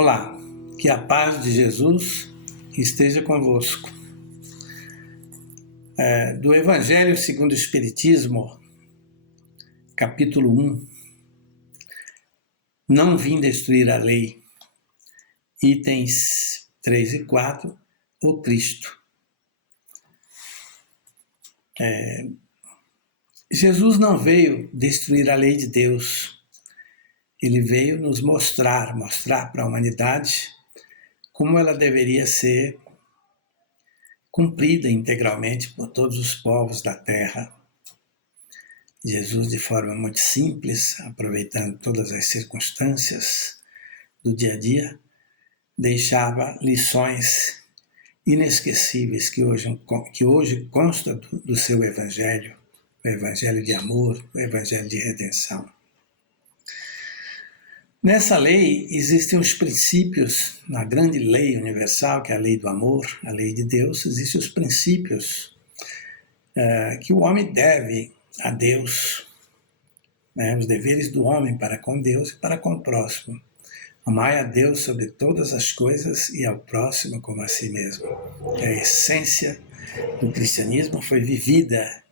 Olá, que a paz de Jesus esteja convosco. Do Evangelho segundo o Espiritismo, capítulo 1, Não vim destruir a lei, itens 3 e 4, o Cristo. Jesus não veio destruir a lei de Deus, ele veio nos mostrar para a humanidade como ela deveria ser cumprida integralmente por todos os povos da terra. Jesus, de forma muito simples, aproveitando todas as circunstâncias do dia a dia, deixava lições inesquecíveis que hoje consta do seu Evangelho, o Evangelho de amor, o Evangelho de redenção. Nessa lei existem os princípios, na grande lei universal, que é a lei do amor, a lei de Deus, existem os princípios que o homem deve a Deus, os deveres do homem para com Deus e para com o próximo. Amai a Deus sobre todas as coisas e ao próximo como a si mesmo. A essência do cristianismo foi vivida,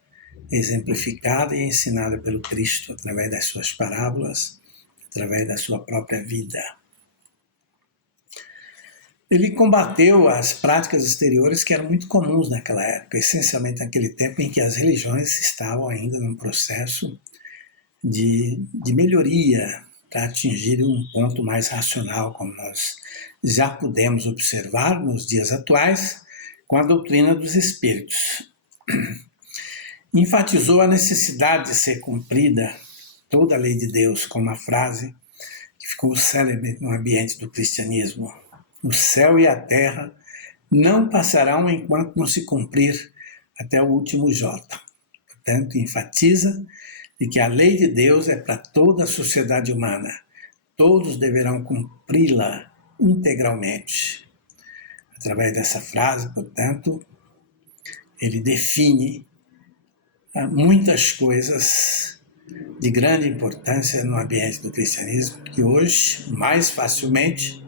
exemplificada e ensinada pelo Cristo através das suas parábolas, através da sua própria vida. Ele combateu as práticas exteriores que eram muito comuns naquela época, essencialmente naquele tempo em que as religiões estavam ainda num processo de melhoria para atingir um ponto mais racional, como nós já pudemos observar nos dias atuais com a doutrina dos espíritos. Enfatizou a necessidade de ser cumprida toda a lei de Deus, com uma frase que ficou célebre no ambiente do cristianismo: o céu e a terra não passarão enquanto não se cumprir até o último jota. Portanto, enfatiza de que a lei de Deus é para toda a sociedade humana. Todos deverão cumpri-la integralmente. Através dessa frase, portanto, ele define muitas coisas de grande importância no ambiente do cristianismo, que hoje, mais facilmente,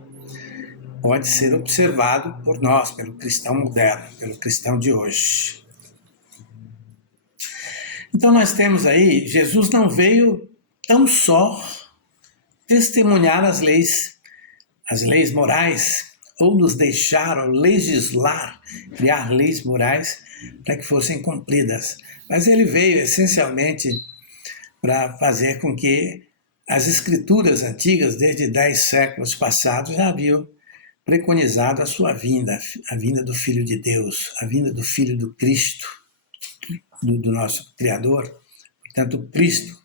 pode ser observado por nós, pelo cristão moderno, pelo cristão de hoje. Então nós temos aí, Jesus não veio tão só testemunhar as leis morais, ou nos deixar, ou legislar, criar leis morais para que fossem cumpridas. Mas ele veio essencialmente para fazer com que as escrituras antigas, desde 10 séculos passados, já haviam preconizado a sua vinda, a vinda do Filho de Deus, a vinda do Filho do Cristo, do nosso Criador. Portanto, Cristo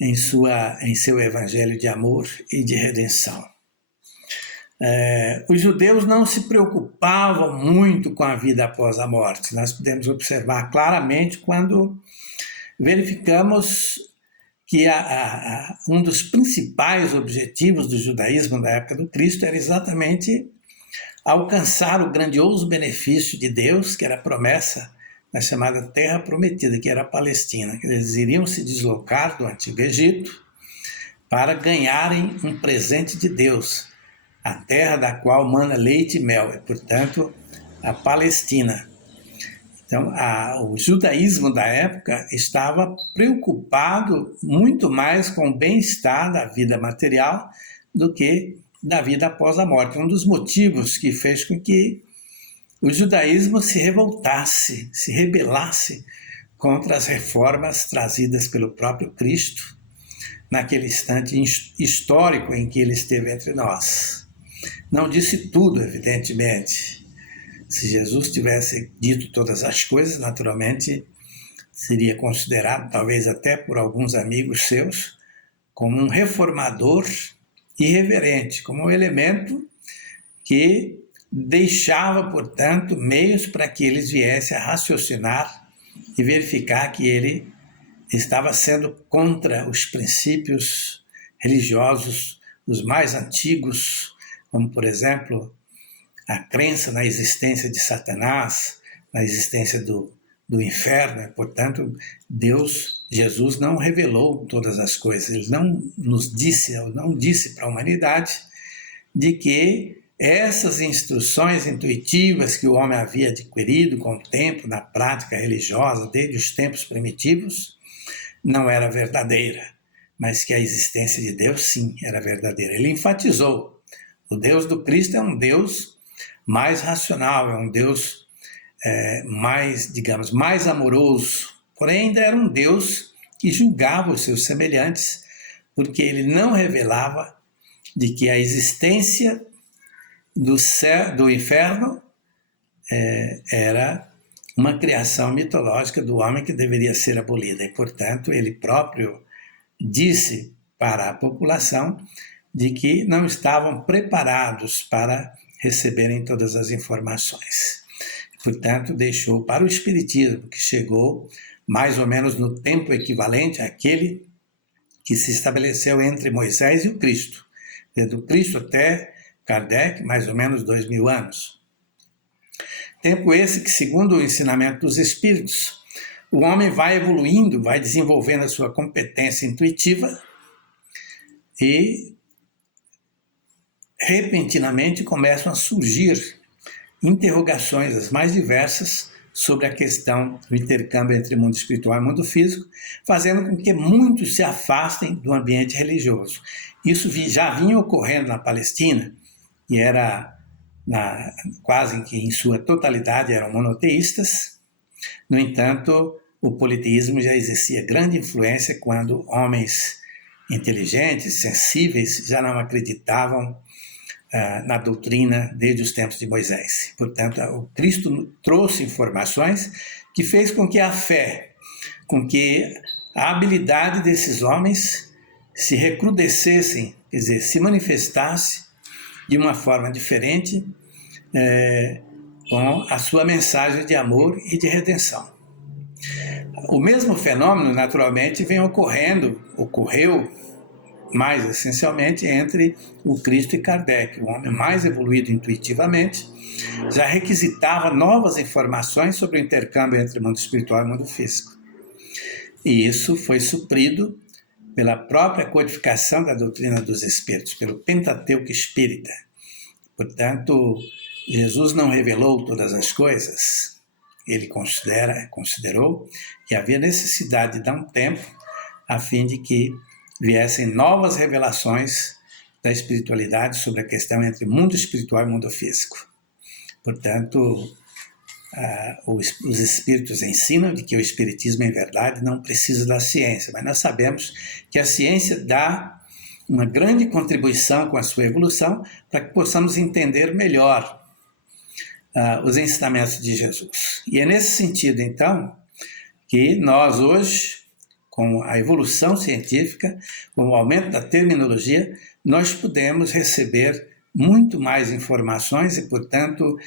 em seu Evangelho de amor e de redenção. Os judeus não se preocupavam muito com a vida após a morte. Nós podemos observar claramente quando verificamos que um dos principais objetivos do judaísmo da época do Cristo era exatamente alcançar o grandioso benefício de Deus, que era a promessa da chamada Terra Prometida, que era a Palestina. Eles iriam se deslocar do Antigo Egito para ganharem um presente de Deus, a terra da qual mana leite e mel, e, portanto, a Palestina. Então, o judaísmo da época estava preocupado muito mais com o bem-estar da vida material do que da vida após a morte. Um dos motivos que fez com que o judaísmo se revoltasse, se rebelasse contra as reformas trazidas pelo próprio Cristo naquele instante histórico em que ele esteve entre nós. Não disse tudo, evidentemente. Se Jesus tivesse dito todas as coisas, naturalmente seria considerado, talvez até por alguns amigos seus, como um reformador irreverente, como um elemento que deixava, portanto, meios para que eles viessem a raciocinar e verificar que ele estava sendo contra os princípios religiosos, os mais antigos, como, por exemplo, a crença na existência de Satanás, na existência do inferno. Portanto, Jesus não revelou todas as coisas, ele não nos disse, não disse para a humanidade de que essas instruções intuitivas que o homem havia adquirido com o tempo na prática religiosa desde os tempos primitivos não era verdadeira, mas que a existência de Deus sim era verdadeira. Ele enfatizou: o Deus do Cristo é um Deus mais racional, é um Deus mais, digamos, mais amoroso, porém ainda era um Deus que julgava os seus semelhantes, porque ele não revelava de que a existência do inferno era uma criação mitológica do homem que deveria ser abolida. E, portanto, ele próprio disse para a população de que não estavam preparados para receberem todas as informações. Portanto, deixou para o Espiritismo, que chegou mais ou menos no tempo equivalente àquele que se estabeleceu entre Moisés e o Cristo. Do Cristo até Kardec, mais ou menos 2000 anos. Tempo esse que, segundo o ensinamento dos Espíritos, o homem vai evoluindo, vai desenvolvendo a sua competência intuitiva e, repentinamente, começam a surgir interrogações as mais diversas sobre a questão do intercâmbio entre mundo espiritual e mundo físico, fazendo com que muitos se afastem do ambiente religioso. Isso já vinha ocorrendo na Palestina, e era quase que em sua totalidade eram monoteístas. No entanto, o politeísmo já exercia grande influência quando homens inteligentes, sensíveis, já não acreditavam na doutrina desde os tempos de Moisés. Portanto, o Cristo trouxe informações que fez com que a fé, com que a habilidade desses homens se recrudescessem, quer dizer, se manifestasse de uma forma diferente, com a sua mensagem de amor e de redenção. O mesmo fenômeno, naturalmente, ocorreu mais essencialmente entre o Cristo e Kardec. O homem mais evoluído intuitivamente já requisitava novas informações sobre o intercâmbio entre o mundo espiritual e o mundo físico. E isso foi suprido pela própria codificação da doutrina dos Espíritos, pelo Pentateuco Espírita. Portanto, Jesus não revelou todas as coisas. Ele considerou que havia necessidade de dar um tempo a fim de que viessem novas revelações da espiritualidade sobre a questão entre mundo espiritual e mundo físico. Portanto, os espíritos ensinam de que o espiritismo, em verdade, não precisa da ciência, mas nós sabemos que a ciência dá uma grande contribuição com a sua evolução para que possamos entender melhor os ensinamentos de Jesus. E é nesse sentido, então, que nós hoje, com a evolução científica, com o aumento da terminologia, nós podemos receber muito mais informações e, portanto,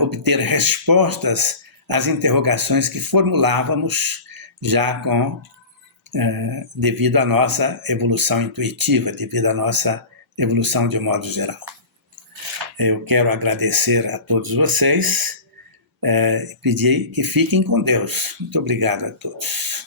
obter respostas às interrogações que formulávamos já devido à nossa evolução intuitiva, devido à nossa evolução de um modo geral. Eu quero agradecer a todos vocês e pedir que fiquem com Deus. Muito obrigado a todos.